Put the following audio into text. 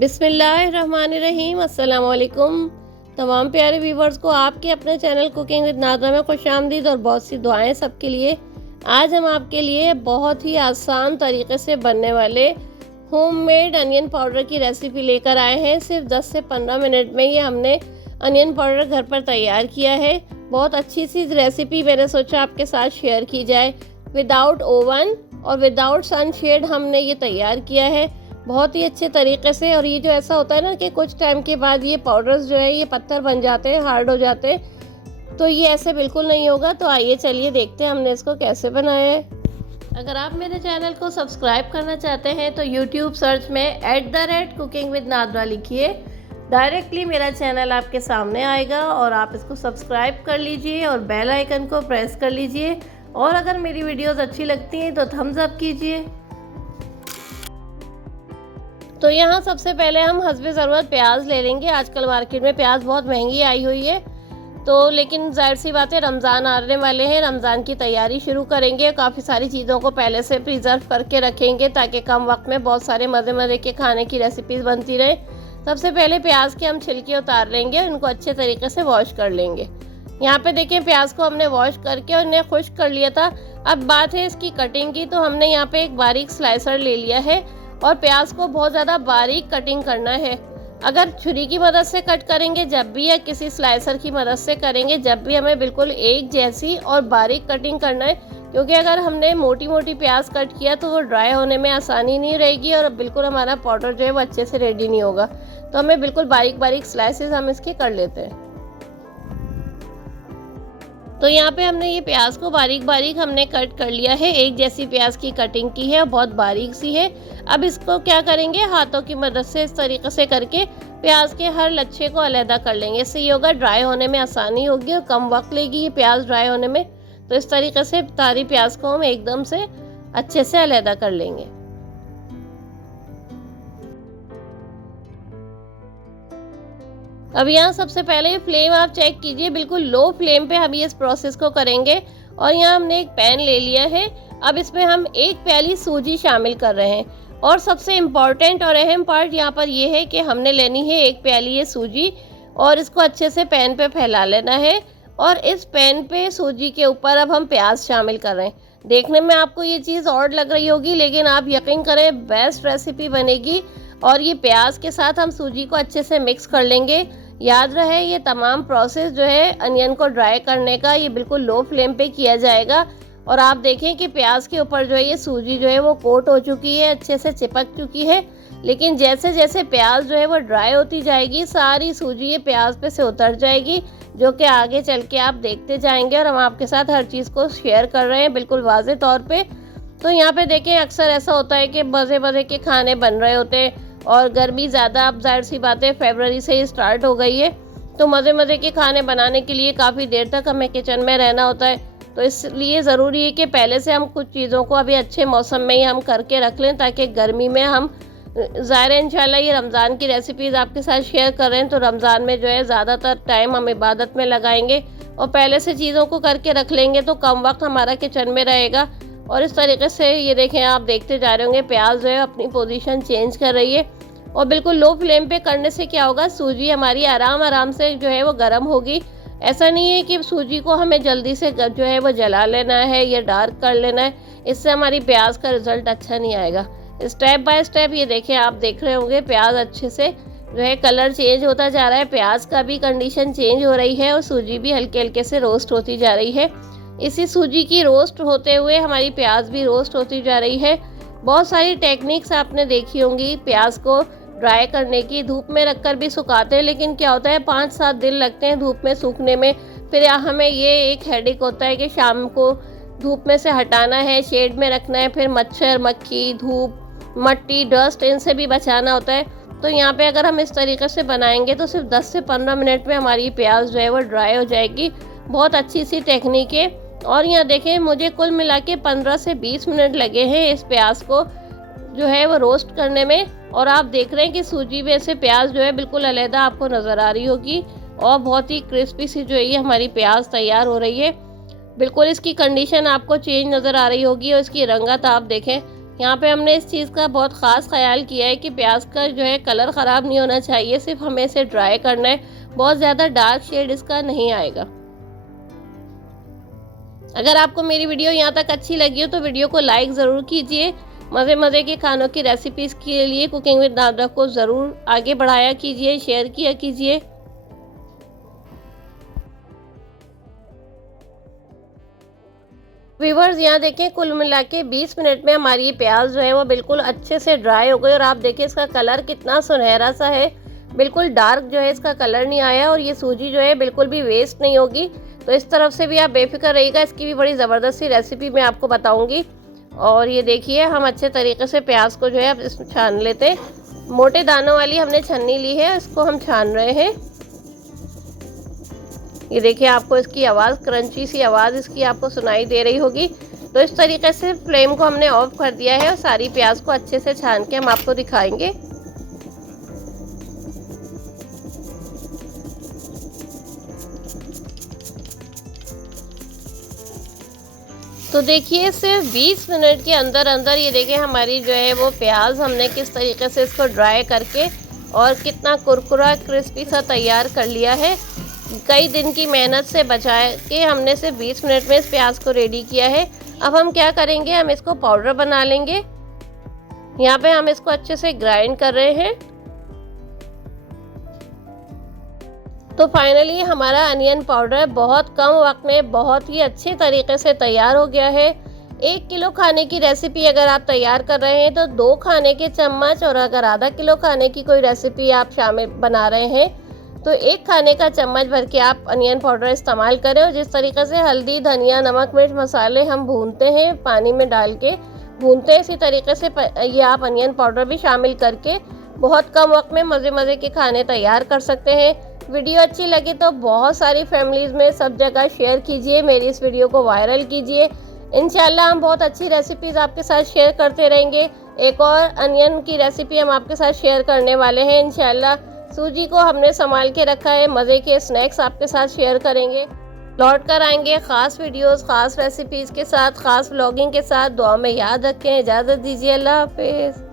बिस्मिल्लाहिर्रहमानिर्रहीम। अस्सलाम वालेकुम तमाम प्यारे व्यूवर्स को आपके अपने चैनल कुकिंग विद नाज़रा में खुशामदीद और बहुत सी दुआएं सबके लिए। आज हम आपके लिए बहुत ही आसान तरीके से बनने वाले होममेड अनियन पाउडर की रेसिपी लेकर आए हैं। सिर्फ 10 से 15 मिनट में ये हमने अनियन पाउडर घर पर तैयार किया है। बहुत अच्छी सी रेसिपी मैंने सोचा आपके साथ शेयर की जाए। विदाउट ओवन और विदाउट सनशेड हमने ये तैयार किया है बहुत ही अच्छे तरीके से। और ये जो ऐसा होता है ना कि कुछ टाइम के बाद ये पाउडर्स जो है ये पत्थर बन जाते हैं, हार्ड हो जाते हैं, तो ये ऐसे बिल्कुल नहीं होगा। तो आइए चलिए देखते हैं हमने इसको कैसे बनाया है। अगर आप मेरे चैनल को सब्सक्राइब करना चाहते हैं तो यूट्यूब सर्च में @कुकिंग विद नाज़रा लिखिए, डायरेक्टली मेरा चैनल आपके सामने आएगा और आप इसको सब्सक्राइब कर लीजिए और बेल आइकन को प्रेस कर लीजिए। और अगर मेरी वीडियोस अच्छी लगती हैं तो थम्स अप कीजिए। तो यहाँ सबसे पहले हम हस्बे ज़रूरत प्याज ले लेंगे। आजकल मार्केट में प्याज बहुत महंगी आई हुई है, तो लेकिन जाहिर सी बात है रमज़ान आने वाले हैं, रमज़ान की तैयारी शुरू करेंगे। काफ़ी सारी चीज़ों को पहले से प्रिजर्व करके रखेंगे ताकि कम वक्त में बहुत सारे मज़े मज़े के खाने की रेसिपीज़ बनती रहे। सबसे पहले प्याज के हम छिलके उतार लेंगे, उनको अच्छे तरीके से वॉश कर लेंगे। यहाँ पे देखिए प्याज को हमने वॉश करके और इन्हें खुश्क कर लिया था। अब बात है इसकी कटिंग की, तो हमने यहाँ पे एक बारीक स्लाइसर ले लिया है और प्याज को बहुत ज़्यादा बारीक कटिंग करना है। अगर छुरी की मदद से कट करेंगे जब भी, या किसी स्लाइसर की मदद से करेंगे जब भी, हमें बिल्कुल एक जैसी और बारीक कटिंग करना है। क्योंकि अगर हमने मोटी मोटी प्याज कट किया तो वो ड्राई होने में आसानी नहीं रहेगी और बिल्कुल हमारा पाउडर जो है वो अच्छे से रेडी नहीं होगा। तो हमें बिल्कुल बारीक बारीक स्लाइसेस हम इसके कर लेते हैं। तो यहाँ पे हमने ये प्याज को बारीक बारीक हमने कट कर लिया है, एक जैसी प्याज की कटिंग की है, बहुत बारीक सी है। अब इसको क्या करेंगे, हाथों की मदद से इस तरीके से करके प्याज के हर लच्छे को अलहदा कर लेंगे। इससे ये होगा ड्राई होने में आसानी होगी और कम वक्त लेगी ये प्याज ड्राई होने में। तो इस तरीके से सारी प्याज को हम एकदम से अच्छे से अलहदा कर लेंगे। अब यहाँ सबसे पहले फ्लेम आप चेक कीजिए, बिल्कुल लो फ्लेम पे हम इस प्रोसेस को करेंगे। और यहाँ हमने एक पैन ले लिया है। अब इसमें हम 1 प्याली सूजी शामिल कर रहे हैं। और सबसे इम्पॉर्टेंट और अहम पार्ट यहाँ पर यह है कि हमने लेनी है 1 प्याली ये सूजी और इसको अच्छे से पैन पे फैला लेना है। और इस पैन पे सूजी के ऊपर अब हम प्याज शामिल कर रहे हैं। देखने में आपको ये चीज़ ऑड लग रही होगी, लेकिन आप यकीन करें बेस्ट रेसिपी बनेगी। और ये प्याज के साथ हम सूजी को अच्छे से मिक्स कर लेंगे। याद रहे ये तमाम प्रोसेस जो है अनियन को ड्राई करने का, ये बिल्कुल लो फ्लेम पे किया जाएगा। और आप देखें कि प्याज के ऊपर जो है ये सूजी जो है वो कोट हो चुकी है, अच्छे से चिपक चुकी है। लेकिन जैसे जैसे प्याज जो है वो ड्राई होती जाएगी, सारी सूजी ये प्याज पे से उतर जाएगी, जो कि आगे चल के आप देखते जाएंगे। और हम आपके साथ हर चीज़ को शेयर कर रहे हैं बिल्कुल वाज़े तौर पे। तो यहाँ पे देखें अक्सर ऐसा होता है कि मज़े मज़े के खाने बन रहे होते हैं और गर्मी ज़्यादा, अब जाहिर सी बात है फरवरी से ही स्टार्ट हो गई है, तो मज़े मज़े के खाने बनाने के लिए काफ़ी देर तक हमें किचन में रहना होता है। तो इसलिए ज़रूरी है कि पहले से हम कुछ चीज़ों को अभी अच्छे मौसम में ही हम करके रख लें, ताकि गर्मी में हम ज़ाहिर इंशाल्लाह ये रमज़ान की रेसिपीज़ आपके साथ शेयर कर रहे हैं, तो रमज़ान में जो है ज़्यादातर टाइम हम इबादत में लगाएंगे और पहले से चीज़ों को करके रख लेंगे तो कम वक्त हमारा किचन में रहेगा। और इस तरीके से ये देखें, आप देखते जा रहे होंगे प्याज जो है अपनी पोजीशन चेंज कर रही है। और बिल्कुल लो फ्लेम पे करने से क्या होगा, सूजी हमारी आराम आराम से जो है वो गर्म होगी। ऐसा नहीं है कि सूजी को हमें जल्दी से जो है वो जला लेना है या डार्क कर लेना है, इससे हमारी प्याज का रिज़ल्ट अच्छा नहीं आएगा। स्टेप बाय स्टेप ये देखें, आप देख रहे होंगे प्याज अच्छे से जो है कलर चेंज होता जा रहा है, प्याज का भी कंडीशन चेंज हो रही है और सूजी भी हल्के हल्के से रोस्ट होती जा रही है। इसी सूजी की रोस्ट होते हुए हमारी प्याज भी रोस्ट होती जा रही है। बहुत सारी टेक्निक्स आपने देखी होंगी प्याज को ड्राई करने की, धूप में रखकर भी सुखाते हैं, लेकिन क्या होता है 5-7 दिन लगते हैं धूप में सूखने में। फिर हमें ये एक हेडेक होता है कि शाम को धूप में से हटाना है, शेड में रखना है, फिर मच्छर मक्खी धूप मट्टी डस्ट इनसे भी बचाना होता है। तो यहाँ पे अगर हम इस तरीके से बनाएंगे तो सिर्फ 10 से 15 मिनट में हमारी प्याज जो है वो ड्राई हो जाएगी। बहुत अच्छी सी टेक्निक है। और यहाँ देखें मुझे कुल मिला के 15 से 20 मिनट लगे हैं इस प्याज को जो है वो रोस्ट करने में। और आप देख रहे हैं कि सूजी में से प्याज जो है बिल्कुल अलहदा आपको नज़र आ रही होगी और बहुत ही क्रिस्पी सी जो है ये हमारी प्याज तैयार हो रही है। बिल्कुल इसकी कंडीशन आपको चेंज नज़र आ रही होगी और इसकी रंगत आप देखें यहाँ पे हमने इस चीज़ का बहुत ख़ास ख्याल किया है कि प्याज का जो है कलर ख़राब नहीं होना चाहिए, सिर्फ हमें इसे ड्राई करना है, बहुत ज़्यादा डार्क शेड इसका नहीं आएगा। अगर आपको मेरी वीडियो यहाँ तक अच्छी लगी हो तो वीडियो को लाइक ज़रूर कीजिए। मज़े के खानों की रेसिपीज़ के लिए कुकिंग विद नादरा को ज़रूर आगे बढ़ाया कीजिए, शेयर किया कीजिए। व्यूवर्स, यहाँ देखें कुल मिला के 20 मिनट में हमारी ये प्याज जो है वो बिल्कुल अच्छे से ड्राई हो गई और आप देखिए इसका कलर कितना सुनहरा सा है, बिल्कुल डार्क जो है इसका कलर नहीं आया और ये सूजी जो है बिल्कुल भी वेस्ट नहीं होगी। तो इस तरफ से भी आप बेफिक्र रहिएगा, इसकी भी बड़ी ज़बरदस्त सी रेसिपी मैं आपको बताऊँगी। और ये देखिए हम अच्छे तरीके से प्याज को जो है अब इसमें छान लेते हैं। मोटे दानों वाली हमने छन्नी ली है, इसको हम छान रहे हैं। ये देखिए आपको इसकी आवाज़, क्रंची सी आवाज़ इसकी आपको सुनाई दे रही होगी। तो इस तरीके से फ्लेम को हमने ऑफ कर दिया है और सारी प्याज को अच्छे से छान के हम आपको दिखाएंगे। तो देखिए सिर्फ 20 मिनट के अंदर अंदर ये देखिए हमारी जो है वो प्याज हमने किस तरीके से इसको ड्राई करके और कितना कुरकुरा क्रिस्पी सा तैयार कर लिया है। कई दिन की मेहनत से बचा के हमने सिर्फ 20 मिनट में इस प्याज को रेडी किया है। अब हम क्या करेंगे, हम इसको पाउडर बना लेंगे। यहाँ पे हम इसको अच्छे से ग्राइंड कर रहे हैं। तो फाइनली हमारा अनियन पाउडर बहुत कम वक्त में बहुत ही अच्छे तरीके से तैयार हो गया है। 1 किलो खाने की रेसिपी अगर आप तैयार कर रहे हैं तो 2 खाने के चम्मच, और अगर आधा किलो खाने की कोई रेसिपी आप शामिल बना रहे हैं तो 1 खाने का चम्मच भर के आप अनियन पाउडर इस्तेमाल करें। और जिस तरीके से हल्दी, धनिया, नमक, मिर्च मसाले हम भूनते हैं, पानी में डाल के भूनते हैं, इसी तरीके से ये आप अनियन पाउडर भी शामिल करके बहुत कम वक्त में मज़े के खाने तैयार कर सकते हैं। वीडियो अच्छी लगी तो बहुत सारी फैमिलीज़ में सब जगह शेयर कीजिए, मेरी इस वीडियो को वायरल कीजिए। इंशाल्लाह हम बहुत अच्छी रेसिपीज़ आपके साथ शेयर करते रहेंगे। एक और अनियन की रेसिपी हम आपके साथ शेयर करने वाले हैं इंशाल्लाह। सूजी को हमने संभाल के रखा है, मज़े के स्नैक्स आपके साथ शेयर करेंगे। लौट कर आएंगे ख़ास वीडियोस, ख़ास रेसिपीज़ के साथ, ख़ास व्लॉगिंग के साथ। दुआ में याद रखें। इजाज़त दीजिए। अल्लाह हाफिज़।